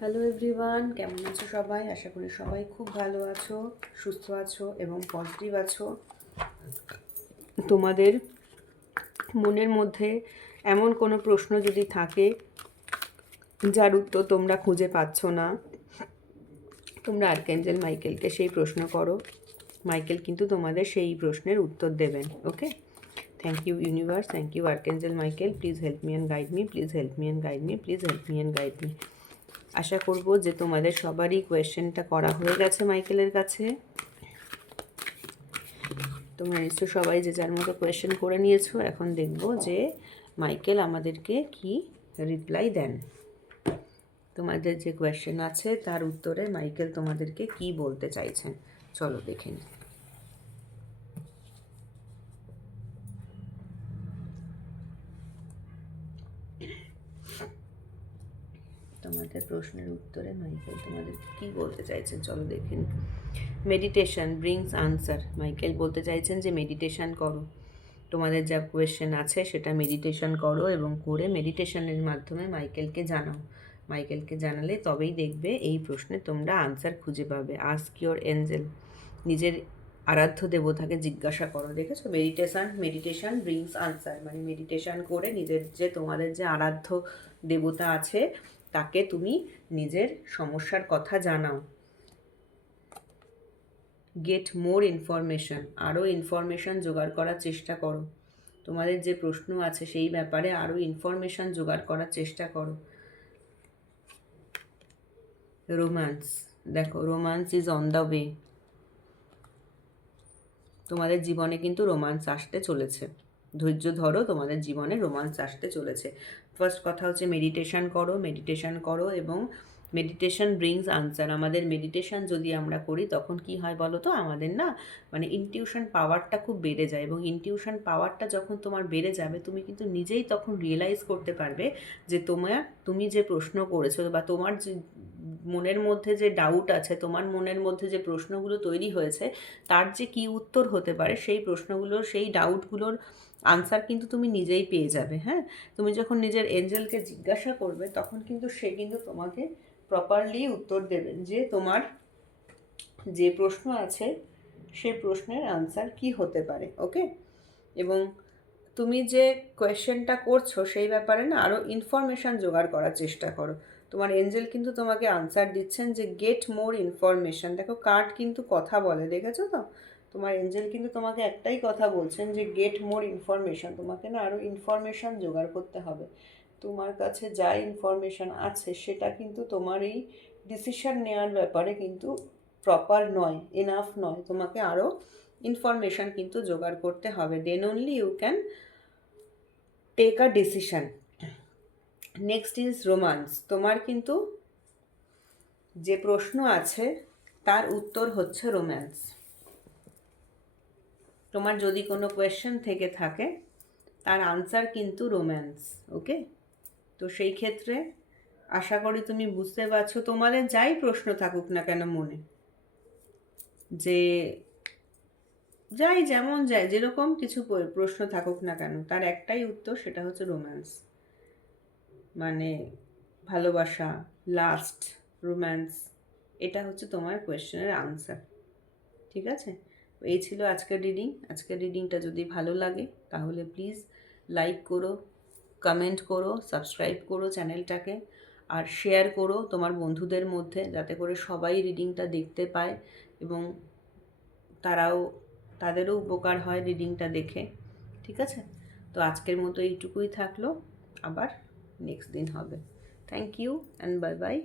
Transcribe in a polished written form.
Hello everyone, কেমন আছো সবাই? আশা করি সবাই খুব ভালো আছো, সুস্থ আছো এবং পজিটিভ আছো। তোমাদের মনের মধ্যে এমন কোনো প্রশ্ন যদি থাকে যার উত্তর তোমরা খুঁজে পাচ্ছ না, তোমরা আর্কএঞ্জেল মাইকেলকে সেই প্রশ্ন করো। মাইকেল কিন্তু তোমাদের সেই প্রশ্নের উত্তর দেবেন। Okay, thank you universe, thank you archangel Michael. Please help me and guide me, please help me and guide me, please help me and guide me. আশা করব যে তোমাদের সবারই কোয়েশ্চেনটা করা হয়ে গেছে মাইকেলের কাছে। তোমরা নিশ্চয় সবাই যে যার মতো কোয়েশ্চেন করে নিয়েছো। এখন দেখব যে মাইকেল আমাদেরকে কি রিপ্লাই দেন। তোমাদের যে কোয়েশ্চেন আছে তার উত্তরে মাইকেল তোমাদেরকে কি বলতে চাইছেন, চলো দেখে নিই। তোমাদের প্রশ্নের উত্তরে মাইকেল তোমাদের কি বলতে চাইছেন, চলো দেখে নিই। Meditation brings answer. মাইকেল বলতে চাইছেন যে মেডিটেশন করো। তোমাদের যা কোয়েশ্চেন আছে সেটা মেডিটেশন করো এবং করে মেডিটেশনের মাধ্যমে মাইকেলকে জানাও। মাইকেলকে জানালে তবেই দেখবে এই প্রশ্নে তোমরা আনসার খুঁজে পাবে। Ask your Angel. নিজের আরাধ্য দেবতাকে জিজ্ঞাসা করো। দেখেছো, মেডিটেশন ব্রিংস আনসার, মানে মেডিটেশন করে নিজের যে তোমাদের যে আরাধ্য দেবতা আছে তাকে তুমি নিজের সমস্যার কথা জানাও। Get more information. আরও ইনফরমেশান জোগাড় করার চেষ্টা করো। তোমাদের যে প্রশ্ন আছে সেই ব্যাপারে আরও ইনফরমেশান জোগাড় করার চেষ্টা করো। রোম্যান্স। দেখো, romance is on the way. তোমাদের জীবনে কিন্তু রোম্যান্স আসতে চলেছে। ধৈর্য ধরো, তোমাদের জীবনে রোম্যান্স আসতে চলেছে। ফার্স্ট কথা হচ্ছে মেডিটেশন করো এবং মেডিটেশন ব্রিংস আনসার। আমাদের মেডিটেশন যদি আমরা করি তখন কি হয় বলো তো, আমাদের না মানে ইনটিউশন পাওয়ারটা খুব বেড়ে যায় এবং ইনটিউশন পাওয়ারটা যখন তোমার বেড়ে যাবে তুমি কিন্তু নিজেই তখন রিয়েলাইজ করতে পারবে যে তুমি যে প্রশ্ন করেছো বা তোমার যে মনের মধ্যে যে ডাউট আছে, তোমার মনের মধ্যে যে প্রশ্নগুলো তৈরি হয়েছে তার যে কী উত্তর হতে পারে সেই প্রশ্নগুলোর, সেই ডাউটগুলোর আনসার কিন্তু তুমি নিজেই পেয়ে যাবে। হ্যাঁ, তুমি যখন নিজের এঞ্জেলকে জিজ্ঞাসা করবে তখন কিন্তু সে কিন্তু তোমাকে প্রপারলি উত্তর দেবেন যে তোমার যে প্রশ্ন আছে সেই প্রশ্নের আনসার কি হতে পারে। ওকে, এবং তুমি যে কোয়েশ্চেনটা করছো সেই ব্যাপারে না আরও ইনফরমেশান জোগাড় করার চেষ্টা করো। তোমার এঞ্জেল কিন্তু তোমাকে আনসার দিচ্ছেন যে গেট মোর ইনফরমেশান। দেখো, কার্ড কিন্তু কথা বলে, দেখেছো তো? তোমার এঞ্জেল কিন্তু তোমাকে একটাই কথা বলছেন যে গেট মোর ইনফরমেশান। তোমাকে না আরও ইনফরমেশান জোগাড় করতে হবে। তোমার কাছে যা ইনফরমেশান আছে সেটা কিন্তু তোমার এই ডিসিশান নেওয়ার ব্যাপারে কিন্তু প্রপার নয়, এনাফ নয়। তোমাকে আরও ইনফরমেশান কিন্তু জোগাড় করতে হবে। Then only you can take a decision. Next is romance. তোমার কিন্তু যে প্রশ্ন আছে তার উত্তর হচ্ছে রোম্যান্স। তোমার যদি কোনো কোয়েশ্চেন থেকে থাকে তার আনসার কিন্তু রোম্যান্স। ওকে, তো সেই ক্ষেত্রে আশা করি তুমি বুঝতে পারছো তোমাদের যাই প্রশ্ন থাকুক না কেন মনে, যে যাই যেমন যায় যেরকম কিছু প্রশ্ন থাকুক না কেন তার একটাই উত্তর, সেটা হচ্ছে রোম্যান্স। মানে ভালোবাসা, লাস্ট, রোম্যান্স, এটা হচ্ছে তোমার কোয়েশ্চেনের আনসার। ঠিক আছে, এই ছিল আজকের রিডিং। আজকের রিডিংটা যদি ভালো লাগে তাহলে প্লিজ লাইক করো, কমেন্ট করো, সাবস্ক্রাইব করো চ্যানেলটাকে, আর শেয়ার করো তোমার বন্ধুদের মধ্যে যাতে করে সবাই রিডিংটা দেখতে পায় এবং তাদেরও উপকার হয় রিডিংটা দেখে। ঠিক আছে, তো আজকের মতো এইটুকুই থাকলো, আবার নেক্সট দিন হবে। Thank you and bye by.